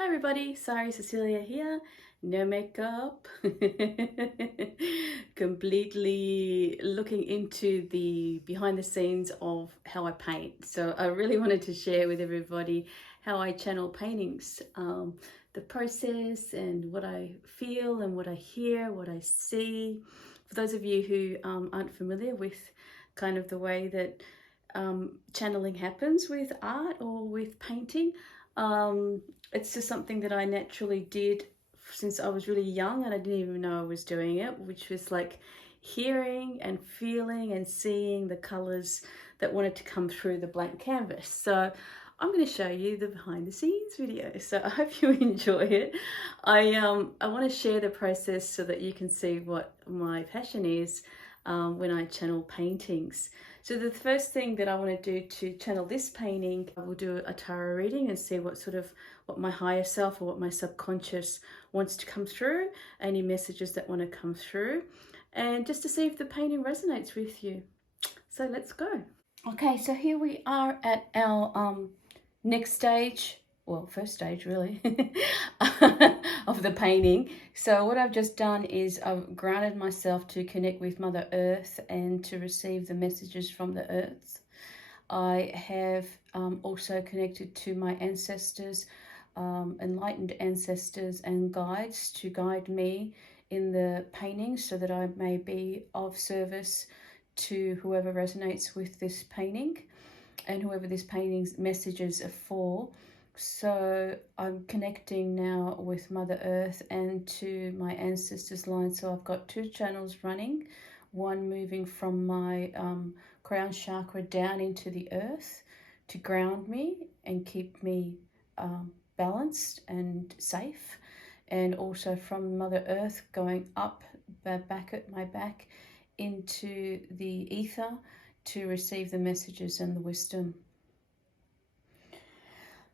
Hi everybody, sorry, Cecilia here. No makeup. Completely looking into the behind the scenes of how I paint. So I really wanted to share with everybody how I channel paintings, the process and what I feel and what I hear, what I see. For those of you who aren't familiar with kind of the way that channeling happens with art or with painting, um, it's just something that I naturally did since I was really young and I didn't even know I was doing it, which was like hearing and feeling and seeing the colors that wanted to come through the blank canvas. So I'm going to show you the behind the scenes video. So I hope you enjoy it. I want to share the process so that you can see what my passion is when I channel paintings. So the first thing that I want to do to channel this painting, I will do a tarot reading and see what my higher self or what my subconscious wants to come through, any messages that want to come through, and just to see if the painting resonates with you. So let's go. Okay, so here we are at our next stage, well, first stage really, of the painting. So what I've just done is I've grounded myself to connect with Mother Earth and to receive the messages from the earth. I have also connected to my ancestors, enlightened ancestors and guides to guide me in the painting so that I may be of service to whoever resonates with this painting and whoever this painting's messages are for. So I'm connecting now with Mother Earth and to my ancestors' line. So I've got two channels running, one moving from my crown chakra down into the earth to ground me and keep me balanced and safe, and also from Mother Earth going up back at my back into the ether to receive the messages and the wisdom.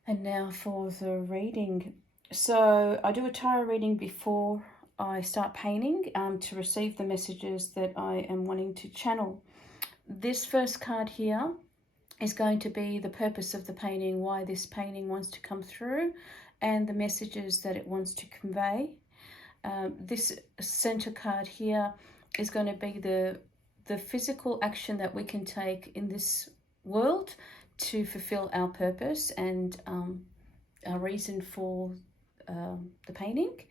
And now for the reading. So I do a tarot reading before I start painting to receive the messages that I am wanting to channel. This first card here is going to be the purpose of the painting, why this painting wants to come through, and the messages that it wants to convey. This center card here is going to be the physical action that we can take in this world to fulfill our purpose and our reason for the painting.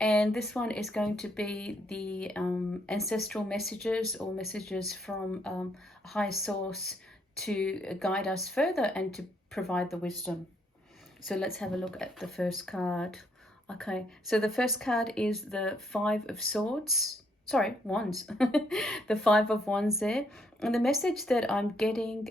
And this one is going to be the ancestral messages or messages from a higher source to guide us further and to provide the wisdom. So let's have a look at the first card. Okay, so the first card is the Five of Swords. Sorry, Wands. The Five of Wands there. And the message that I'm getting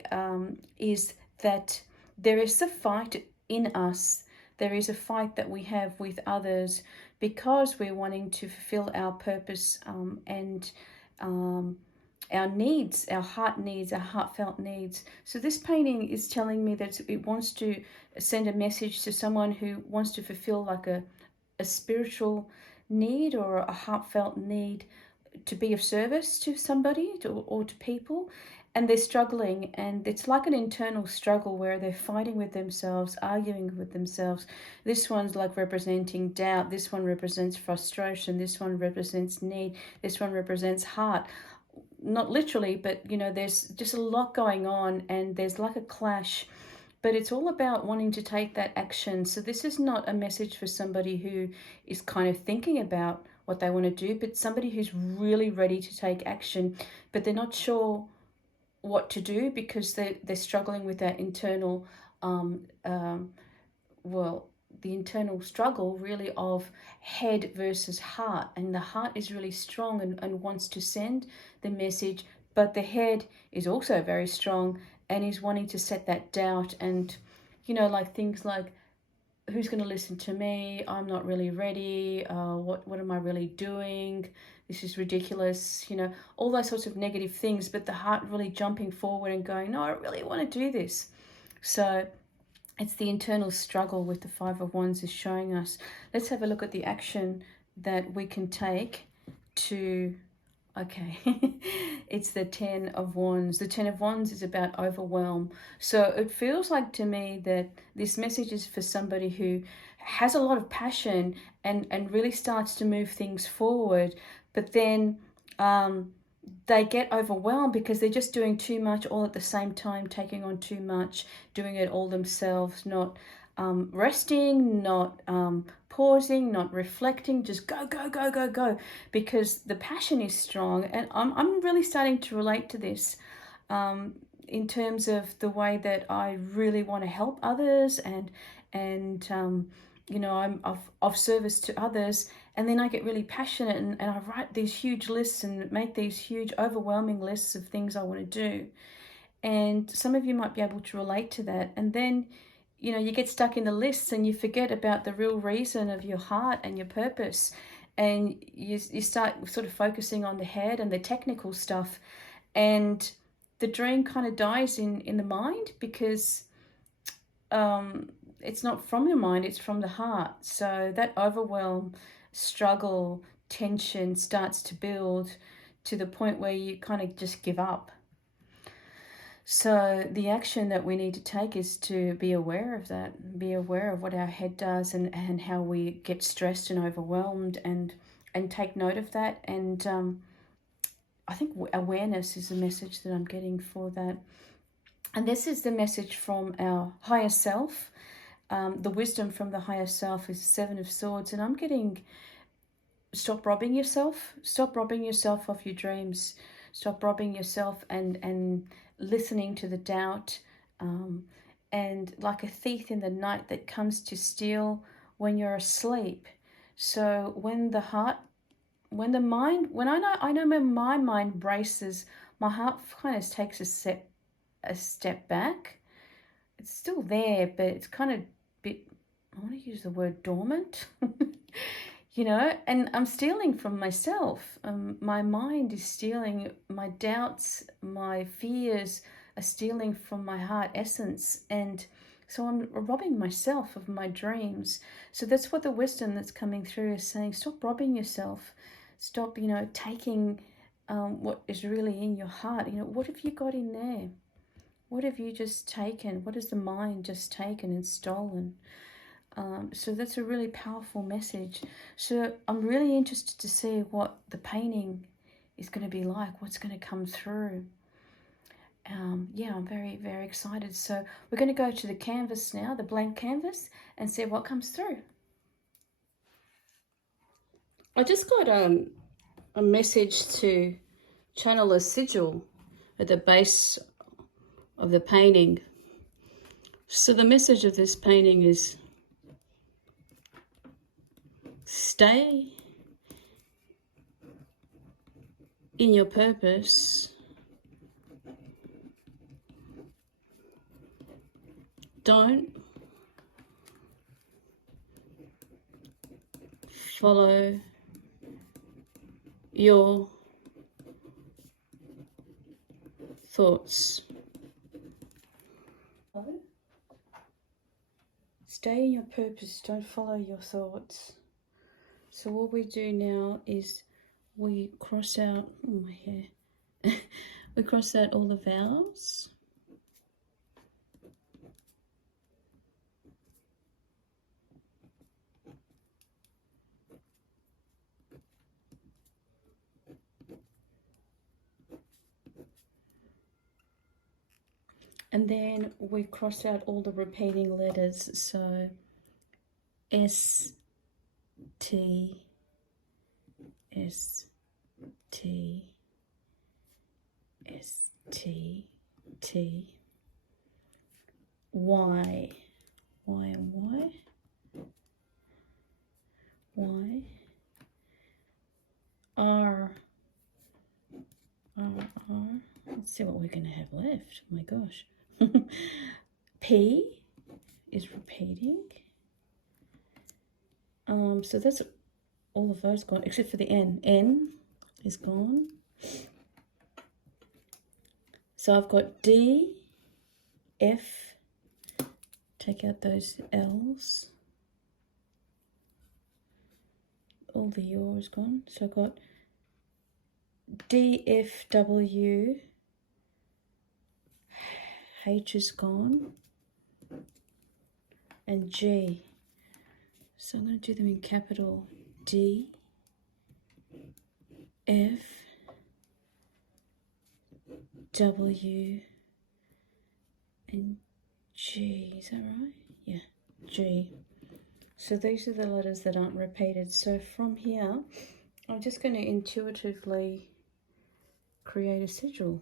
is that there is a fight in us. There is a fight that we have with others because we're wanting to fulfill our purpose and our needs, our heart needs, our heartfelt needs. So this painting is telling me that it wants to send a message to someone who wants to fulfill like a spiritual need or a heartfelt need to be of service to somebody or to people, and they're struggling, and it's like an internal struggle where they're fighting with themselves, arguing with themselves. This one's like representing doubt, this one represents frustration, this one represents need, this one represents heart. Not literally, but you know, there's just a lot going on and there's like a clash, but it's all about wanting to take that action. So this is not a message for somebody who is kind of thinking about what they want to do, but somebody who's really ready to take action, but they're not sure what to do because they're struggling with that internal, the internal struggle really of head versus heart. And the heart is really strong and wants to send the message, but the head is also very strong and is wanting to set that doubt and, you know, like things like, who's going to listen to me? I'm not really ready. What am I really doing? This is ridiculous. You know, all those sorts of negative things, but the heart really jumping forward and going, no, I really want to do this. So it's the internal struggle with the Five of Wands is showing us. Let's have a look at the action that we can take to Okay, it's the Ten of Wands. The Ten of Wands is about overwhelm. So it feels like to me that this message is for somebody who has a lot of passion and really starts to move things forward, but then they get overwhelmed because they're just doing too much all at the same time, taking on too much, doing it all themselves, not resting, not pausing, not reflecting, just go, go, go, go, go, because the passion is strong. And I'm really starting to relate to this in terms of the way that I really want to help others and you know, I'm of service to others, and then I get really passionate and I write these huge lists and make these huge overwhelming lists of things I want to do. And some of you might be able to relate to that. And then, you know, you get stuck in the lists and you forget about the real reason of your heart and your purpose. And you start sort of focusing on the head and the technical stuff. And the dream kind of dies in the mind because it's not from your mind, it's from the heart. So that overwhelm, struggle, tension starts to build to the point where you kind of just give up. So the action that we need to take is to be aware of that, be aware of what our head does and how we get stressed and overwhelmed, and take note of that. And I think awareness is the message that I'm getting for that. And this is the message from our higher self. The wisdom from the higher self is the Seven of Swords. And I'm getting, stop robbing yourself. Stop robbing yourself of your dreams. Stop robbing yourself and listening to the doubt. And like a thief in the night that comes to steal when you're asleep. So when the heart, when the mind, when I know when my mind braces, my heart kind of takes a step back. It's still there, but it's kind of bit, I want to use the word dormant, you know, and I'm stealing from myself. My mind is stealing, my doubts, my fears are stealing from my heart essence. And so I'm robbing myself of my dreams. So that's what the wisdom that's coming through is saying, stop robbing yourself. Stop, you know, taking what is really in your heart. You know, what have you got in there? What have you just taken? What has the mind just taken and stolen? So that's a really powerful message. So I'm really interested to see what the painting is going to be like, what's going to come through. Yeah, I'm very, very excited. So we're going to go to the canvas now, the blank canvas, and see what comes through. I just got a message to channel a sigil at the base of the painting. So the message of this painting is stay in your purpose. Don't follow your thoughts. Stay in your purpose, don't follow your thoughts. So what we do now is we cross out, oh my hair, we cross out all the vowels. And then we cross out all the repeating letters. So S, T, S, T, S, T, T, Y, Y and Y, Y, R, R, R. Let's see what we're going to have left. Oh my gosh. P is repeating. So that's all of those gone, except for the N. N is gone. So I've got D, F, take out those L's. All the U is gone. So I've got D, F, W, H is gone, and G. So I'm going to do them in capital D, F, W, and G. Is that right? Yeah, G. So these are the letters that aren't repeated. So from here, I'm just going to intuitively create a sigil.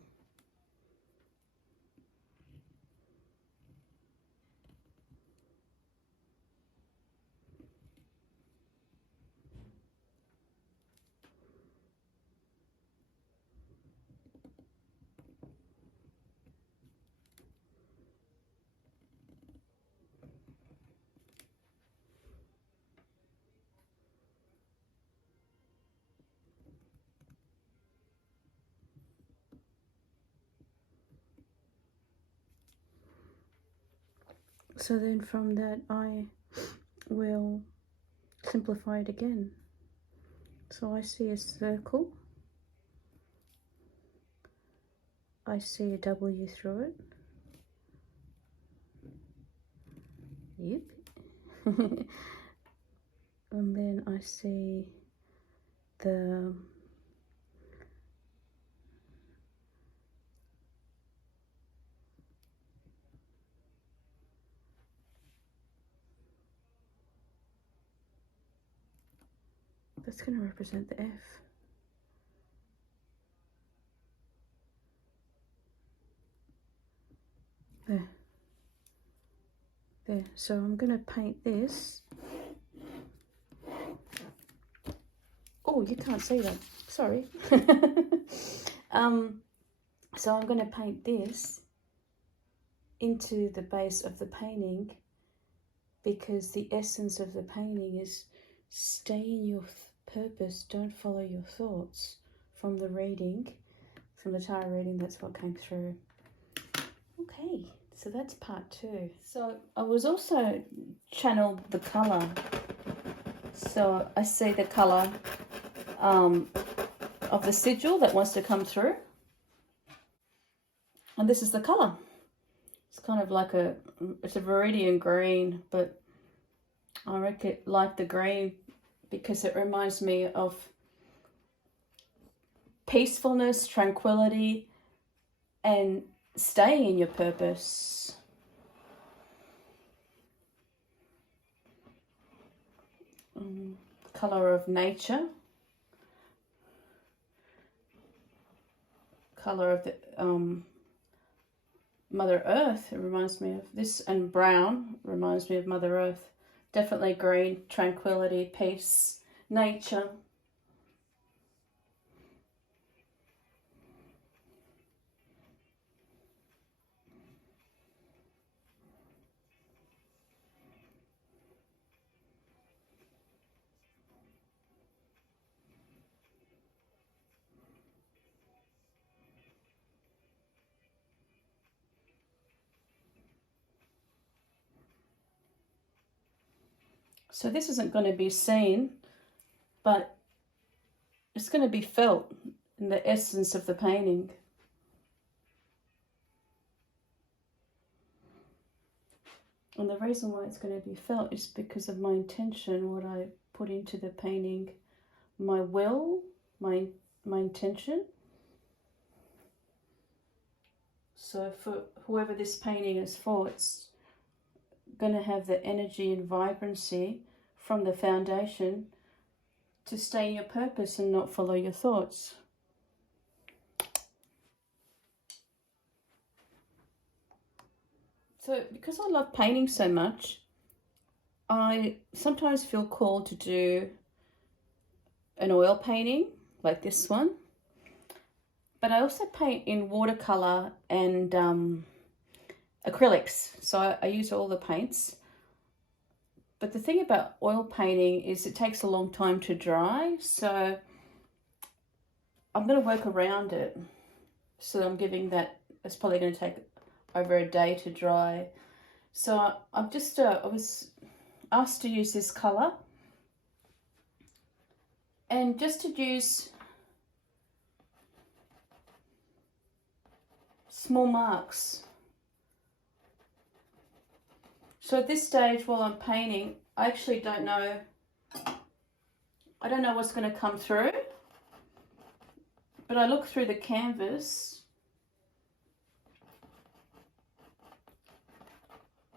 So then from that I will simplify it again. So I see a circle, I see a W through it. Yep. And then I see the that's going to represent the F. There. There. So I'm going to paint this. Oh, you can't see that. Sorry. So I'm going to paint this into the base of the painting, because the essence of the painting is stay in your purpose, don't follow your thoughts. From the reading, from the tarot reading, that's what came through. Okay, so that's part 2. So I was also channeled the colour. So I see the colour of the sigil that wants to come through. And this is the colour. It's kind of like it's a viridian green, but I reckon like the green because it reminds me of peacefulness, tranquility, and staying in your purpose. Colour of nature. Colour of the Mother Earth. It reminds me of this, and brown reminds me of Mother Earth. Definitely green, tranquility, peace, nature. So this isn't going to be seen, but it's going to be felt in the essence of the painting. And the reason why it's going to be felt is because of my intention, what I put into the painting, my will, my intention. So for whoever this painting is for, it's going to have the energy and vibrancy from the foundation to stay in your purpose and not follow your thoughts. So because I love painting so much, I sometimes feel called to do an oil painting like this one, but I also paint in watercolor and acrylics. So I use all the paints. But the thing about oil painting is it takes a long time to dry, so I'm going to work around it. So I'm giving that, it's probably going to take over a day to dry. So I'm just, I was asked to use this colour, and just to use small marks. So at this stage while I'm painting, I actually don't know, I don't know what's going to come through, but I look through the canvas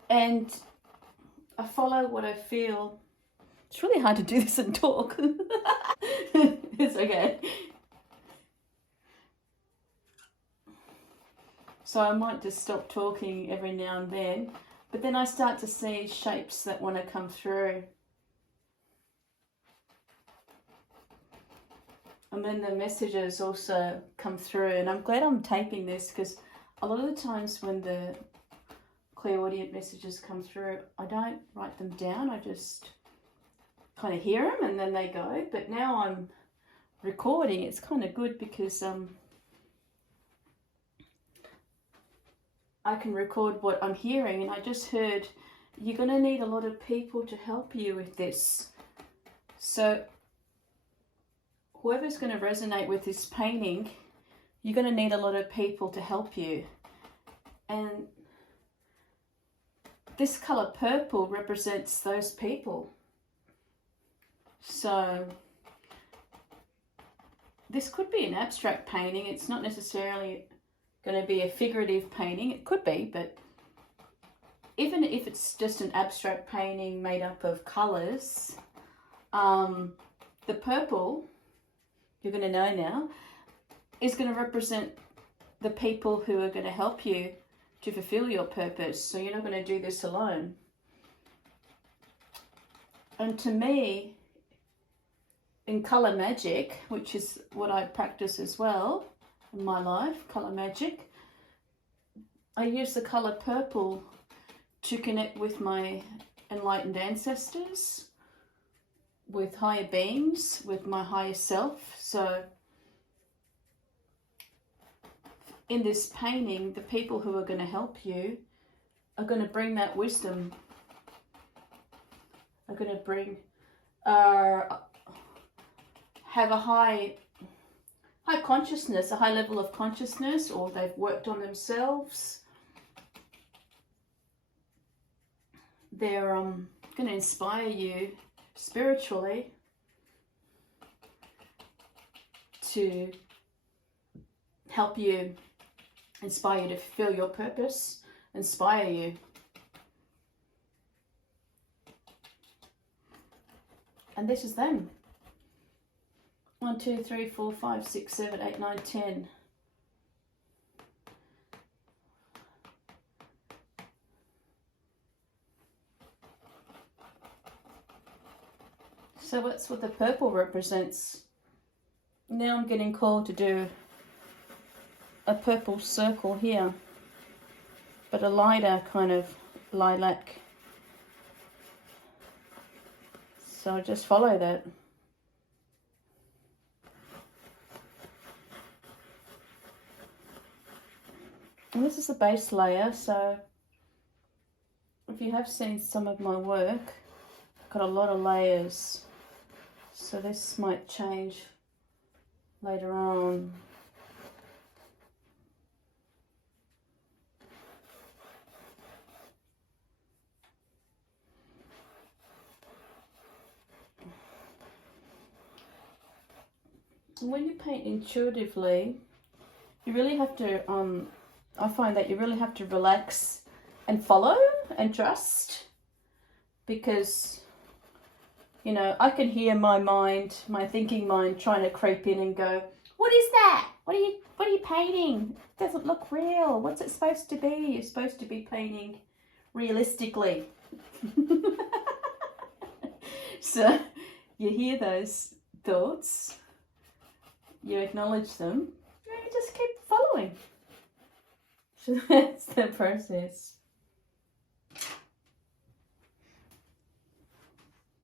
and I follow what I feel. It's really hard to do this and talk. It's okay. So I might just stop talking every now and then, but then I start to see shapes that want to come through. And then the messages also come through, and I'm glad I'm taping this because a lot of the times when the clairaudient messages come through, I don't write them down, I just kind of hear them and then they go. But now I'm recording, it's kind of good because I can record what I'm hearing. And I just heard you're going to need a lot of people to help you with this. So whoever's going to resonate with this painting, you're going to need a lot of people to help you. And this colour purple represents those people. So this could be an abstract painting. It's not necessarily going to be a figurative painting. It could be, but even if it's just an abstract painting made up of colours, the purple, you're going to know now, is going to represent the people who are going to help you to fulfill your purpose. So you're not going to do this alone. And to me, in colour magic, which is what I practice as well in my life, colour magic, I use the colour purple to connect with my enlightened ancestors, with higher beings, with my higher self. So in this painting, the people who are going to help you are going to bring that wisdom, are going to bring have a high consciousness, a high level of consciousness, or they've worked on themselves. They're going to inspire you spiritually to help you, inspire you to fulfill your purpose, inspire you. And this is them. 1, 2, 3, 4, 5, 6, 7, 8, 9, 10. So that's what the purple represents. Now I'm getting called to do a purple circle here, but a lighter kind of lilac. So just follow that. And this is the base layer, so if you have seen some of my work, I've got a lot of layers, so this might change later on. And when you paint intuitively, you really have to I find that you really have to relax and follow and trust, because, you know, I can hear my mind, my thinking mind, trying to creep in and go, what is that? What are you painting? It doesn't look real. What's it supposed to be? You're supposed to be painting realistically. So you hear those thoughts, you acknowledge them, and you just keep following. So that's the process.